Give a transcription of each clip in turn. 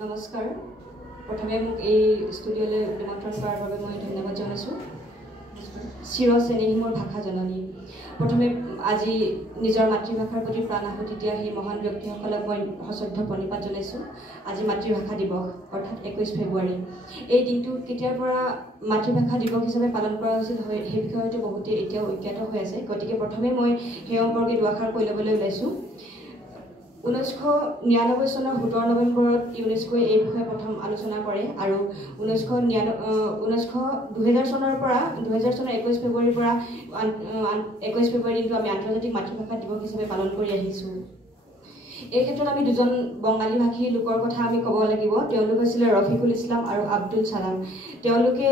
নমস্কাৰ প্ৰথমে মোক এই ষ্টুডিঅ'লৈ নিমন্ত্ৰণ কৰাৰ বাবে মই ধন্যবাদ জনাইছোঁ চিৰ চেনেহী মোৰ ভাষা জননী প্ৰথমে আজি নিজৰ মাতৃভাষাৰ প্ৰতি প্ৰাণ আহুতি দিয়া সেই মহান ব্যক্তিসকলক মই সশ্ৰদ্ধ প্ৰণিপাত জনাইছোঁ আজি মাতৃভাষা দিৱস অৰ্থাৎ 21 ফেব্ৰুৱাৰী এই দিনটো কেতিয়াৰ পৰা মাতৃভাষা দিৱস হিচাপে পালন কৰা হৈছিল সেই বিষয়তে বহুতে এতিয়াও অজ্ঞাত হৈ আছে গতিকে প্ৰথমে মই সেই সম্পৰ্কে দুআষাৰ কৈ ল'বলৈ ওলাইছোঁ 1999 চনৰ 17 নৱেম্বৰত ইউনেস্কোৱে এই বিষয়ে প্ৰথম আলোচনা কৰে আৰু 2000 চনৰ 21 ফেব্ৰুৱাৰীৰ পৰা 21 ফেব্ৰুৱাৰী দিনটো আমি আন্তৰ্জাতিক মাতৃভাষা দিৱস হিচাপে পালন কৰি আহিছোঁ এই ক্ষেত্ৰত আমি দুজন বঙালী ভাষী লোকৰ কথা আমি ক'ব লাগিব তেওঁলোক আছিল ৰফিকুল ইছলাম আৰু আব্দুল সালাম তেওঁলোকে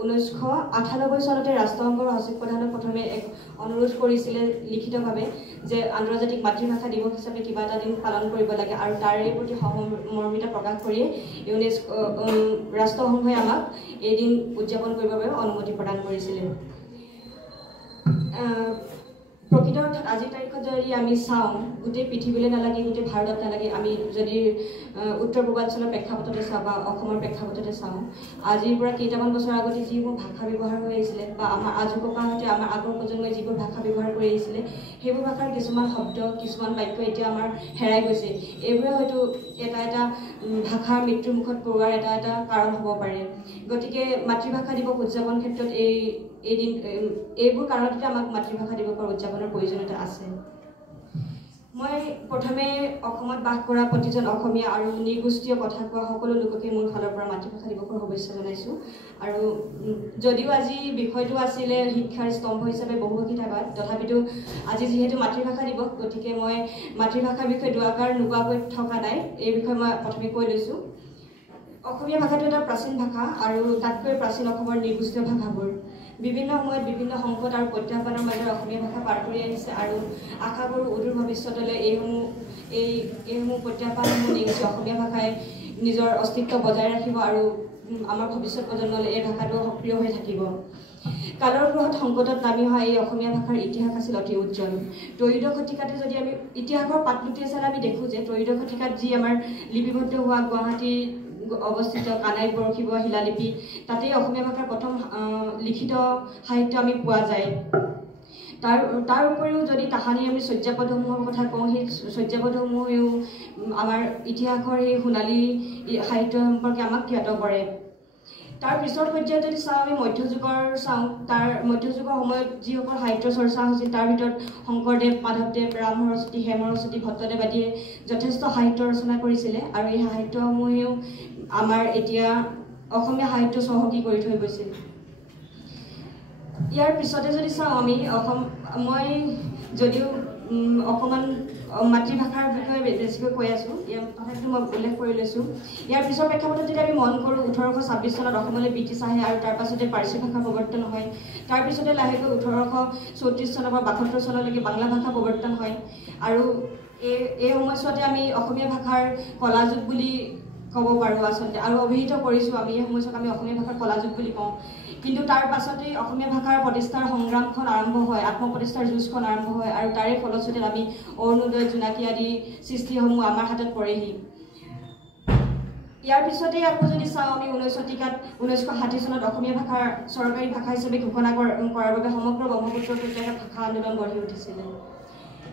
1998 চনতে ৰাষ্ট্ৰসংঘৰ সচিব প্ৰধানক প্ৰথমে এক অনুৰোধ কৰিছিল লিখিতভাৱে যে আন্তৰ্জাতিক মাতৃভাষা দিৱস হিচাপে কিবা এটা দিন পালন কৰিব লাগে আৰু তাৰে প্ৰতি সহমৰ্মিতা প্ৰকাশ কৰি ইউনেস্কো ৰাষ্ট্ৰসংঘই আমাক এই দিন উদযাপন কৰিবৰ বাবে অনুমতি প্ৰদান কৰিছিল প্ৰকৃত অৰ্থত আজিৰ তাৰিখত যদি আমি চাওঁ গোটেই পৃথিৱীলৈ নালাগে গোটেই ভাৰতত নালাগে আমি যদি উত্তৰ পূৰ্বাঞ্চলৰ প্ৰেক্ষাপটতে চাওঁ বা অসমৰ প্ৰেক্ষাপটতে চাওঁ আজিৰ পৰা কেইটামান বছৰ আগতে যিবোৰ ভাষা ব্যৱহাৰ হৈ আহিছিলে বা আমাৰ আজো ককাহঁতে আমাৰ আগৰ প্ৰজন্মই যিবোৰ ভাষা ব্যৱহাৰ কৰি আহিছিলে সেইবোৰ ভাষাৰ কিছুমান শব্দ কিছুমান বাক্য এতিয়া আমাৰ হেৰাই গৈছে এইবোৰে হয়তো এটা ভাষাৰ মৃত্যুৰ মুখত পৰোৱাৰ এটা কাৰণ হ'ব পাৰে গতিকে মাতৃভাষা দিৱস উদযাপন ক্ষেত্ৰত এইবোৰ কাৰণতে আমাক মাতৃভাষা দিৱসৰ উদযাপনৰ প্ৰয়োজনীয়তা আছে মই প্ৰথমে অসমত বাস কৰা প্ৰতিজন অসমীয়া আৰু নিগোষ্ঠীয় কথা কোৱা সকলো লোককে মোৰ ফালৰ পৰা মাতৃভাষা দিৱসৰ শুভেচ্ছা জনাইছোঁ আৰু যদিও আজি বিষয়টো আছিলে শিক্ষাৰ স্তম্ভ হিচাপে বহুমুখী থাকাত তথাপিতো আজি যিহেতু মাতৃভাষা দিৱস গতিকে মই মাতৃভাষাৰ বিষয়ে দুআষাৰ নোকোৱাকৈ থকা নাই এই বিষয়ে মই প্ৰথমে কৈ লৈছোঁ অসমীয়া ভাষাটো এটা প্ৰাচীন ভাষা আৰু তাতকৈ প্ৰাচীন অসমৰ নিগোষ্ঠীয় ভাষাবোৰ বিভিন্ন সময়ত বিভিন্ন সংকট আৰু প্ৰত্যাহ্বানৰ মাজেৰে অসমীয়া ভাষা পাৰ কৰি আহিছে আৰু আশা কৰোঁ অদূৰ ভৱিষ্যতলৈ এইসমূহ প্ৰত্যাহ্বানসমূহ নেওচি অসমীয়া ভাষাই নিজৰ অস্তিত্ব বজাই ৰাখিব আৰু আমাৰ ভৱিষ্যত প্ৰজন্মলৈ এই ভাষাটো সক্ৰিয় হৈ থাকিব কালৰ গ্ৰহত সংকটত নামি অহা এই অসমীয়া ভাষাৰ ইতিহাস আছিল অতি উজ্জ্বল ত্ৰয়োদশ শতিকাতে যদি আমি ইতিহাসৰ পাত লুটি চালে আমি দেখোঁ যে ত্ৰয়োদশ শতিকাত যি আমাৰ লিপিবদ্ধ হোৱা গুৱাহাটী অৱস্থিত কানাই বৰশী বোৱা শিলালিপি তাতেই অসমীয়া ভাষাৰ প্ৰথম লিখিত সাহিত্য আমি পোৱা যায় তাৰ উপৰিও যদি তাহানি আমি শয্যাপদসমূহৰ কথা কওঁ সেই শয্যাপদসমূহেও আমাৰ ইতিহাসৰ সেই সোণালী সাহিত্য সম্পৰ্কে আমাক জ্ঞাত কৰে তাৰ পিছৰ পৰ্যায়ত যদি চাওঁ আমি মধ্যযুগৰ চাওঁ তাৰ মধ্যযুগৰ সময়ত যিসকল সাহিত্য চৰ্চা হৈছিল তাৰ ভিতৰত শংকৰদেৱ মাধৱদেৱ ৰাম সৰস্বতী হেম সৰস্বতী ভট্টদেৱ আদিয়ে যথেষ্ট সাহিত্য ৰচনা কৰিছিলে আৰু এই সাহিত্যসমূহেও আমাৰ এতিয়া অসমীয়া সাহিত্য চহকী কৰি থৈ গৈছিল ইয়াৰ পিছতে যদি চাওঁ আমি মই যদিও অকণমান মাতৃভাষাৰ বিষয়ে বেছিকৈ কৈ আছোঁ তথাপিতো মই উল্লেখ কৰি লৈছোঁ ইয়াৰ পিছৰ প্ৰেক্ষাপটত যদি আমি মন কৰোঁ 1826 চনত অসমলৈ ব্ৰিটিছ আহে আৰু তাৰ পাছতে পাৰ্চী ভাষা প্ৰৱৰ্তন হয় তাৰপিছতে লাহেকৈ 1834 চনৰ পৰা 72 চনলৈকে বাংলা ভাষা প্ৰৱৰ্তন হয় আৰু এই সময়ছোৱাতে আমি অসমীয়া ভাষাৰ কলাযুগ বুলি ক'ব পাৰোঁ আচলতে আৰু অভিহিত কৰিছোঁ আমি এই সময়ছোৱাক আমি অসমীয়া ভাষাৰ কলাযুগ বুলি কওঁ কিন্তু তাৰ পাছতেই অসমীয়া ভাষাৰ প্ৰতিষ্ঠাৰ সংগ্ৰামখন আৰম্ভ হয় আত্মপ্ৰতিষ্ঠাৰ যুঁজখন আৰম্ভ হয় আৰু তাৰে ফলশ্ৰুতিত আমি অৰুণোদয় জোনাকী আদি সৃষ্টিসমূহ আমাৰ হাতত পৰেহি ইয়াৰ পিছতে আকৌ যদি চাওঁ আমি 19 শতিকাত 1960 চনত অসমীয়া ভাষাৰ চৰকাৰী ভাষা হিচাপে ঘোষণা কৰাৰ বাবে সমগ্ৰ ব্ৰহ্মপুত্ৰ উপত্যকাত ভাষা আন্দোলন গঢ়ি উঠিছিলে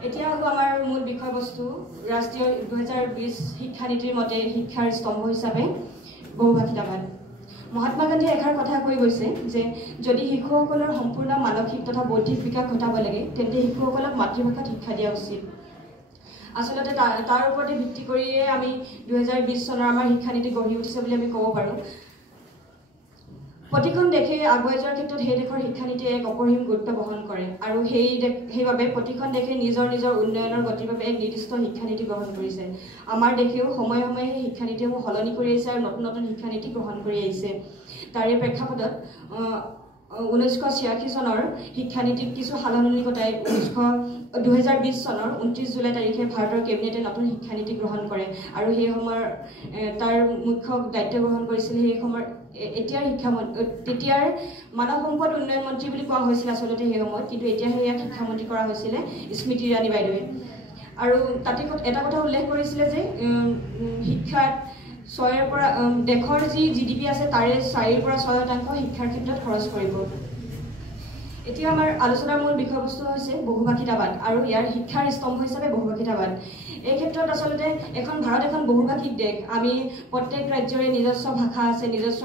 এতিয়া আকৌ আমাৰ মূল বিষয়বস্তু ৰাষ্ট্ৰীয় 2020 শিক্ষানীতিৰ মতে শিক্ষাৰ স্তম্ভ হিচাপে বহুভাষিতাবাদ মহাত্মা গান্ধীয়ে এষাৰ কথা কৈ গৈছে যে যদি শিশুসকলৰ সম্পূৰ্ণ মানসিক তথা বৌদ্ধিক বিকাশ ঘটাব লাগে তেন্তে শিশুসকলক মাতৃভাষাত শিক্ষা দিয়া উচিত আচলতে তাৰ ওপৰতে ভিত্তি কৰিয়ে আমি 2020 চনৰ আমাৰ শিক্ষানীতি গঢ়ি উঠিছে বুলি আমি ক'ব পাৰোঁ প্ৰতিখন দেশে আগুৱাই যোৱাৰ ক্ষেত্ৰত সেই দেশৰ শিক্ষানীতিয়ে এক অপৰিসীম গুৰুত্ব বহন কৰে আৰু সেইবাবে প্ৰতিখন দেশে নিজৰ উন্নয়নৰ গতিৰ বাবে এক নিৰ্দিষ্ট শিক্ষানীতি গ্ৰহণ কৰিছে আমাৰ দেশেও সময়ে সময়ে সেই শিক্ষানীতিসমূহ সলনি কৰি আহিছে আৰু নতুন শিক্ষানীতি গ্ৰহণ কৰি আহিছে তাৰে প্ৰেক্ষাপটত 1986 চনৰ শিক্ষানীতিত কিছু সালসলনি ঘটাই 2020 চনৰ 29 জুলাই তাৰিখে ভাৰতৰ কেবিনেটে নতুন শিক্ষানীতি গ্ৰহণ কৰে আৰু সেই সময়ৰ তাৰ মুখ্য দায়িত্ব গ্ৰহণ কৰিছিল সেই সময়ৰ তেতিয়াৰ মানৱ সম্পদ উন্নয়ন মন্ত্ৰী বুলি কোৱা হৈছিল আচলতে সেই সময়ত কিন্তু এতিয়া সেই শিক্ষামন্ত্ৰী কৰা হৈছিলে স্মৃতি ইৰাণী বাইদেৱে আৰু তাতে এটা কথা উল্লেখ কৰিছিলে যে শিক্ষাত 6ৰ পৰা দেশৰ যি GDP আছে তাৰে 4ৰ পৰা 6% শিক্ষাৰ ক্ষেত্ৰত খৰচ কৰিব। এতিয়া আমাৰ আলোচনাৰ মূল বিষয়বস্তু হৈছে বহুভাষিতাবাদ আৰু ইয়াৰ শিক্ষাৰ স্তম্ভ হিচাপে বহুভাষিতাবাদ। এই ক্ষেত্ৰত আচলতে ভাৰত এখন বহুভাষিক দেশ। আমি প্ৰত্যেক ৰাজ্যৰে নিজস্ব ভাষা আছে, নিজস্ব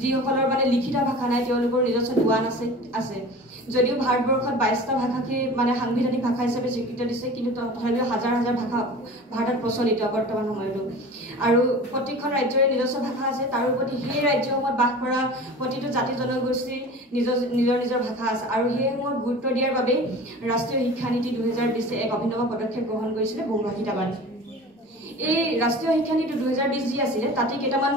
যিসকলৰ মানে লিখিত ভাষা নাই তেওঁলোকৰ নিজস্ব দোৱান আছে। যদিও ভাৰতবৰ্ষত 22টা ভাষাকে মানে সাংবিধানিক ভাষা হিচাপে স্বীকৃতি দিছে, কিন্তু তথাপিও হাজাৰ হাজাৰ ভাষা ভাৰতত প্ৰচলিত বৰ্তমান সময়তো। আৰু প্ৰতিখন ৰাজ্যৰে নিজস্ব ভাষা আছে, তাৰোপৰি সেই ৰাজ্যসমূহত বাস কৰা প্ৰতিটো জাতি জনগোষ্ঠীৰ নিজৰ ভাষা আছে। আৰু সেইসমূহত গুৰুত্ব দিয়াৰ বাবেই ৰাষ্ট্ৰীয় শিক্ষানীতি 2020 এক অভিনৱ পদক্ষেপ গ্ৰহণ কৰিছিলে বহুভাষিতাবাদ। এই ৰাষ্ট্ৰীয় শিক্ষানীতি 2020 যি আছিলে তাতে কেইটামান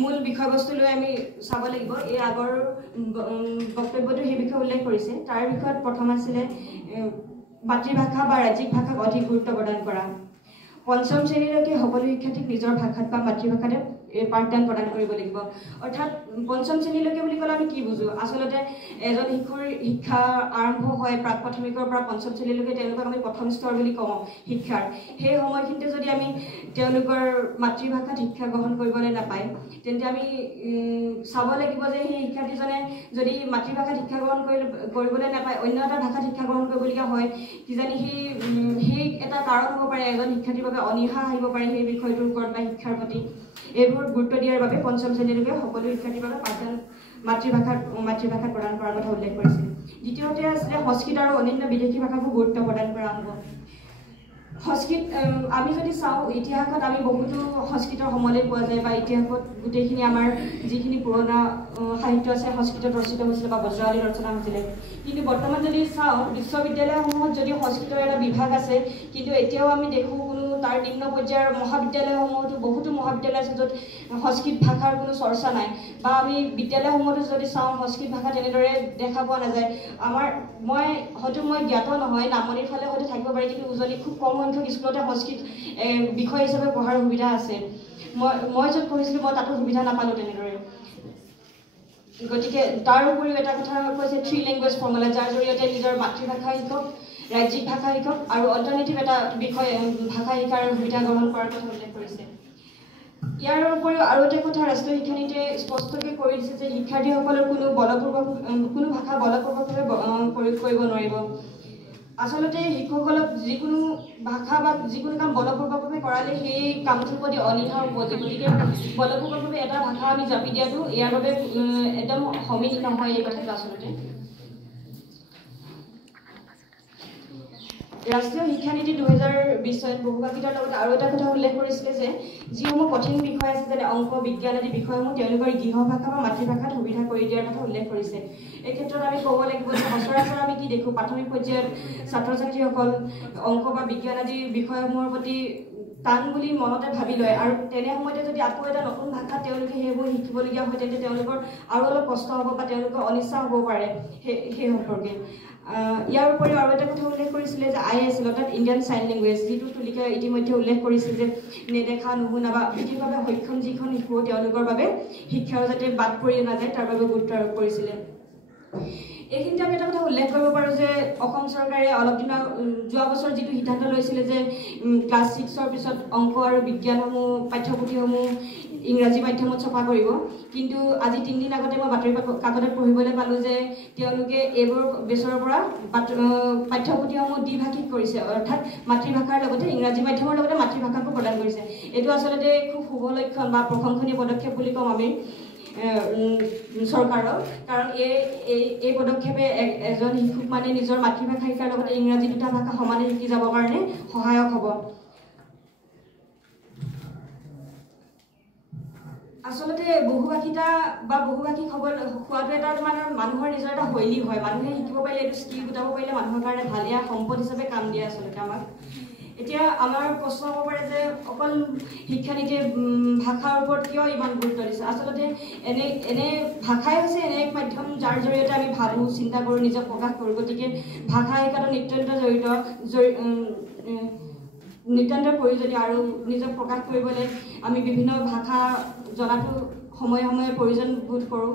মূল বিষয়বস্তু লৈ আমি চাব লাগিব। এই আগৰ বক্তব্যটো সেই বিষয়ে উল্লেখ কৰিছে। তাৰ বিষয়ত প্ৰথম আছিলে মাতৃভাষা বা ৰাজ্যিক ভাষাক অধিক গুৰুত্ব প্ৰদান কৰা। 5ম শ্ৰেণীলৈকে সকলো শিক্ষাৰ্থীক নিজৰ ভাষাত বা মাতৃভাষাতে পাঠদান প্ৰদান কৰিব লাগিব। অৰ্থাৎ 5ম শ্ৰেণীলৈকে বুলি ক'লে আমি কি বুজো? আচলতে এজন শিশুৰ শিক্ষা আৰম্ভ হয় প্ৰাক প্ৰাথমিকৰ পৰা 5ম শ্ৰেণীলৈকে, তেওঁলোকক আমি প্ৰথম স্তৰ বুলি কওঁ শিক্ষাৰ। সেই সময়খিনিতে যদি আমি তেওঁলোকৰ মাতৃভাষাত শিক্ষা গ্ৰহণ কৰিবলৈ নাপায়, তেন্তে আমি চাব লাগিব যে সেই শিক্ষাৰ্থীজনে যদি মাতৃভাষাত শিক্ষা গ্ৰহণ কৰিবলৈ নাপায়, অন্য এটা ভাষাত শিক্ষা গ্ৰহণ কৰিবলগীয়া হয়, কিজানি সেই এটা কাৰণ হ'ব পাৰে এজন শিক্ষাৰ্থীৰ বাবে অনীহা আহিব পাৰে সেই বিষয়টোৰ ওপৰত বা শিক্ষাৰ প্ৰতি। এইবোৰ গুৰুত্ব দিয়াৰ বাবে 5ম শ্ৰেণীলৈকে সকলো শিক্ষাৰ্থীৰ বাবে পাঠদান মাতৃভাষাত প্ৰদান কৰাৰ কথা উল্লেখ কৰিছিল। দ্বিতীয়তে আছিলে সংস্কৃত আৰু অন্যান্য বিদেশী ভাষাকো গুৰুত্ব প্ৰদান কৰা হ'ব। সংস্কৃত আমি যদি চাওঁ, ইতিহাসত আমি বহুতো সংস্কৃতৰ সমলেখ পোৱা যায় বা ইতিহাসত গোটেইখিনি আমাৰ যিখিনি পুৰণা সাহিত্য আছে সংস্কৃতত ৰচিত হৈছিলে বা বজ্ৰাৱলী ৰচনা হৈছিলে। কিন্তু বৰ্তমান যদি চাওঁ, বিশ্ববিদ্যালয়সমূহত যদিও সংস্কৃতৰ এটা বিভাগ আছে, কিন্তু এতিয়াও আমি দেখোঁ কোনো তাৰ নিম্ন পৰ্যায়ৰ মহাবিদ্যালয়সমূহতো বহুতো মহাবিদ্যালয় আছে য'ত সংস্কৃত ভাষাৰ কোনো চৰ্চা নাই, বা আমি বিদ্যালয়সমূহতো যদি চাওঁ সংস্কৃত ভাষা তেনেদৰে দেখা পোৱা নাযায়। মই জ্ঞাত নহয়, নামনিৰ ফালে হয়তো থাকিব পাৰে, কিন্তু উজনি খুব কম সংখ্যক স্কুলতে সংস্কৃত বিষয় হিচাপে পঢ়াৰ সুবিধা আছে। মই য'ত পঢ়িছিলোঁ মই তাতো সুবিধা নাপালোঁ তেনেদৰে। গতিকে তাৰ উপৰিও এটা কথা কৈছে 3 লেংগুৱেজ ফৰ্মুলা, যাৰ জৰিয়তে নিজৰ মাতৃভাষা শিকক, ৰাজ্যিক ভাষা শিকক আৰু অল্টাৰনেটিভ এটা বিষয় ভাষা শিকাৰ সুবিধা গ্ৰহণ কৰাৰ কথা উল্লেখ কৰিছে। ইয়াৰ উপৰিও আৰু এটা কথা ৰাষ্ট্ৰীয় শিক্ষানীতিয়ে স্পষ্টকৈ কৈ দিছে যে শিক্ষাৰ্থীসকলৰ কোনো ভাষা বলপূৰ্বকভাৱে প্ৰয়োগ কৰিব নোৱাৰিব। আচলতে শিক্ষকসকলক যিকোনো ভাষা বা যিকোনো কাম বলপূৰ্বকভাৱে কৰালে সেই কামটোৰ প্ৰতি অনীহা উপজে। গতিকে বলপূৰ্বকভাৱে এটা ভাষা আমি জাপি দিয়াটো ইয়াৰ বাবে একদম সমীহ নহয় এই কথাটো আচলতে। ৰাষ্ট্ৰীয় শিক্ষানীতি 2020 চনত বহুভাষিতাৰ লগতে আৰু এটা কথা উল্লেখ কৰিছিলে যে যিসমূহ কঠিন বিষয় আছে যেনে অংক, বিজ্ঞান আদি বিষয়সমূহ তেওঁলোকৰ গৃহ ভাষা বা মাতৃভাষাত সুবিধা কৰি দিয়াৰ কথা উল্লেখ কৰিছে। এই ক্ষেত্ৰত আমি ক'ব লাগিব যে সচৰাচৰ আমি কি দেখোঁ, প্ৰাথমিক পৰ্যায়ত ছাত্ৰ ছাত্ৰীসকল অংক বা বিজ্ঞান আদি বিষয়সমূহৰ প্ৰতি টান বুলি মনতে ভাবি লয়, আৰু তেনে সময়তে যদি আকৌ এটা নতুন ভাষাত তেওঁলোকে সেইবোৰ শিকিবলগীয়া হয়, তেন্তে তেওঁলোকৰ আৰু অলপ কষ্ট হ'ব বা তেওঁলোকৰ অনিচ্ছা হ'ব পাৰে সেই সম্পৰ্কে। ইয়াৰ উপৰিও আৰু এটা কথা উল্লেখ কৰিছিলে যে ISL অৰ্থাৎ ইণ্ডিয়ান চাইন লেংগুৱেজ, যিটো তুলিকে ইতিমধ্যে উল্লেখ কৰিছিল যে নেদেখা নুশুনা বা বিশেষভাৱে সক্ষম যিখন শিশু তেওঁলোকৰ বাবে শিক্ষাও যাতে বাদ পৰি নাযায় তাৰ বাবে গুৰুত্ব আৰোপ কৰিছিলে। এইখিনিতে আমি এটা কথা উল্লেখ কৰিব পাৰোঁ যে অসম চৰকাৰে অলপ দিনৰ যোৱা বছৰ যিটো সিদ্ধান্ত লৈছিলে যে ক্লাছ 6ৰ পিছত অংক আৰু বিজ্ঞানসমূহ পাঠ্যপুথিসমূহ ইংৰাজী মাধ্যমত ছপা কৰিব, কিন্তু আজি 3 দিন আগতে মই বাতৰি কাকতত পঢ়িবলৈ পালোঁ যে তেওঁলোকে এইবোৰ বেচৰৰ পৰা পাঠ্যপুথিসমূহ দ্বিভাষিক কৰিছে, অৰ্থাৎ মাতৃভাষাৰ লগতে ইংৰাজী মাধ্যমৰ লগতে মাতৃভাষাকো প্ৰদান কৰিছে। এইটো আচলতে খুব শুভ লক্ষণ বা প্ৰশংসনীয় পদক্ষেপ বুলি ক'ম আমি চৰকাৰক, কাৰণ এই পদক্ষেপে এজন শিশুক মানে নিজৰ মাতৃভাষা শিকাৰ লগতে ইংৰাজী দুটা ভাষা সমানে শিকি যাবৰ কাৰণে সহায়ক হ'ব। আচলতে বহুভাষিতা বা বহুভাষিক হোৱাটো এটা মানে মানুহৰ নিজৰ এটা শৈলী হয়। মানুহে শিকিব পাৰিলে, এইটো স্কিল গোটাব পাৰিলে মানুহৰ কাৰণে ভাল, এয়া সম্পদ হিচাপে কাম দিয়ে আচলতে আমাক। এতিয়া আমাৰ প্ৰশ্ন হ'ব পাৰে যে অকল শিক্ষানীতিয়ে ভাষাৰ ওপৰত কিয় ইমান গুৰুত্ব দিছে? আচলতে এনে ভাষাই হৈছে এনে এক মাধ্যম যাৰ জৰিয়তে আমি ভাবোঁ, চিন্তা কৰোঁ, নিজক প্ৰকাশ কৰোঁ। গতিকে ভাষা শিকাটো নিতান্ত প্ৰয়োজনীয়, আৰু নিজক প্ৰকাশ কৰিবলৈ আমি বিভিন্ন ভাষা জনাটো সময়ে সময়ে প্ৰয়োজন বোধ কৰোঁ।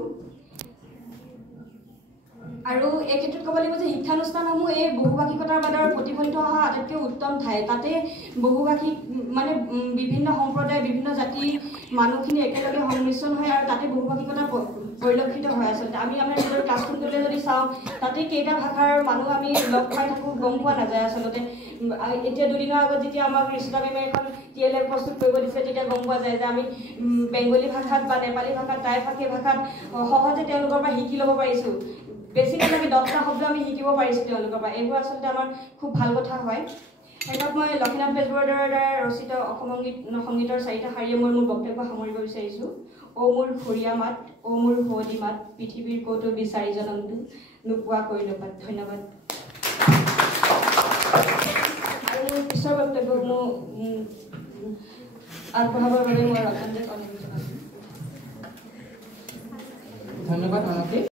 আৰু এই ক্ষেত্ৰত ক'ব লাগিব যে শিক্ষানুষ্ঠানসমূহ এই বহুভাষিকতাৰ বাদৰ প্ৰতিফলিত হোৱা আটাইতকৈ উত্তম ঠাই তাতে বহুভাষিক মানে বিভিন্ন সম্প্ৰদায় বিভিন্ন জাতিৰ মানুহখিনি একেলগে সংমিশ্ৰণ হয় আৰু তাতে বহুভাষিকতা পৰিলক্ষিত হয় আচলতে আমি আমাৰ নিজৰ ক্লাছৰুমটোলৈ যদি চাওঁ তাতে কেইটা ভাষাৰ মানুহ আমি লগ পাই থাকোঁ গম পোৱা নাযায় আচলতে এতিয়া দুদিনৰ আগত যেতিয়া আমাক ঋষিতা মেমে এখন TLF প্ৰস্তুত কৰিব দিছে তেতিয়া গম পোৱা যায় যে আমি বেংগলী ভাষাত বা নেপালী ভাষাত টাইফাকী ভাষাত সহজে তেওঁলোকৰ পৰা শিকি ল'ব পাৰিছোঁ বেছিকৈ আমি 10টা শব্দ আমি শিকিব পাৰিছোঁ তেওঁলোকৰ পৰা এইবোৰ আচলতে আমাৰ খুব ভাল কথা হয় শেষত মই লক্ষ্মীনাথ বেজবৰুৱাৰ দ্বাৰা ৰচিত অসম সংগীতৰ 4টা শাৰীয়ে মোৰ বক্তব্য সামৰিব বিচাৰিছোঁ অ মোৰ সুৰীয়া মাত অ মোৰ শুৱলি মাত পৃথিৱীৰ ক'তো বিচাৰি জনমটো নোপোৱা কৰি নাপাত ধন্যবাদ আৰু মোৰ পিছৰ বক্তব্য মোৰ আগবঢ়াবৰ বাবে মই ৰতনদেৱ অনুৰোধ জনাইছোঁ ধন্যবাদ মানসী